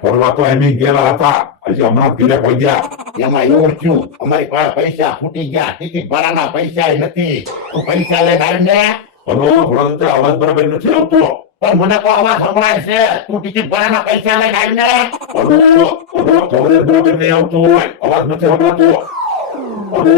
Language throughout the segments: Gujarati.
ફરવા તો એમ ગયેલા હતા, હજી હમણાં ઘરે પહોંચ્યા. એમાં એવું થયું, અમારી પાસે પૈસા ખૂટી ગયા, ટિકિટ ભાડાના પૈસા નથી. તું પૈસા લઈને આવ ને. હલો, વડોદરા અવાજ બરાબર નથી આવતો. પણ મને તો અવાજ સંભળાય છે. તું ટિકિટ ભાડાના પૈસા લઈને આવ ને. હલો, કવરેજ બરાબર નહીં આવતું હોય, અવાજ નથી સંભળાતો. હલો.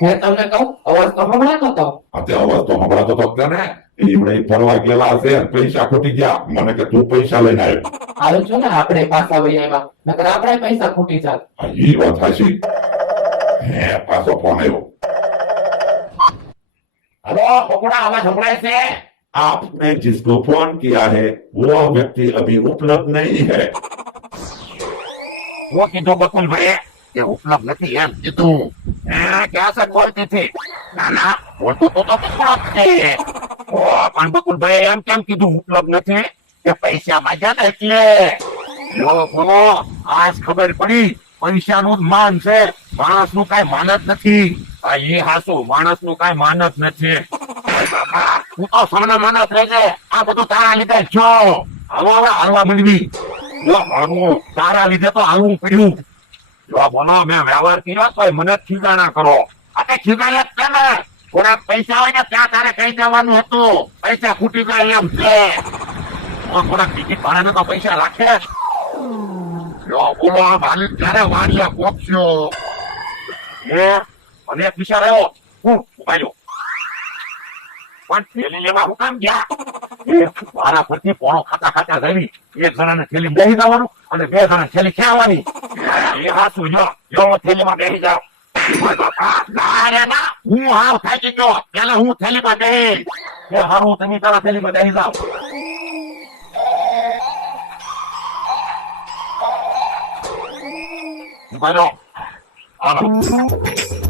મેં તમને કહું અવાજ તો સંભળાતો હતો. તે અવાજ તો સંભળાતો હતો કે ને. એમણે ફરવા ગયેલા હશે, પૈસા ખૂટી ગયા. મને કે તું પૈસા લઈને આવ્યો. હાલો છો ને આપણે પાછા વહી આવ્યા, નકર આપણે પૈસા ખૂટી જાત. ये बात हाशी है पासो फोन आयो હલો, કોકડા અવાજ સંભળાય છે? आपने जिसको फोन किया है वो व्यक्ति अभी उपलब्ध नहीं है હું કીધું બકુલભાઈ કે ઉપલબ્ધ નથી એમ કીધું. ક્યાં સર બોલતી હતી? ના ના, બોલતો તો ઉપલબ્ધ છે. પણ બકુલભાઈ એમ કેમ કીધું ઉપલબ્ધ નથી? કે પૈસા માંગ્યા ને એટલે. લોકો આજ ખબર પડી, પૈસાનું જ માન છે, માણસનું કાંઈ માન જ નથી. એ હાસુ, માણસનું કાંઈ માન જ નથી. તું તો સાના માનસ રહેજે, આ બધું તારા લીધે જો. હવે હાલવા માંડવી. તારા લીધે તો હાલવું પડ્યું. જો બોલો, મેં વ્યવહાર કર્યો તો મને ખીજાણા કરો. આ ખીજાય જ છે ને. થોડાક પૈસા હોય ને ત્યાં તારે કહી દેવાનું હતું, પૈસા ખૂટી જાય એમ છે. થોડાક ટિકિટ ભાડાના તો પૈસા રાખે. જો બોલો, માલિક ક્યારે વાડિયા પોપસ્યો. મને એક વિચાર આવ્યો. હું ઉપાડ્યો પણ થેલી લેવા હું કામ ગયા? મારા પરથી પોણો ખાતા ખાતા જવી. એક જણાને થેલી બેસી જવાનું અને બે જણા થેલી ખેવાની. એ હાથું જો હું થેલીમાં બેસી જાઉં. હું હાવ થાકી ગયો, પેલા હું થેલીમાં બેસી. હારું, તમે તારા થેલીમાં બેસી જાઓ. ઉભા રહો. હાલો.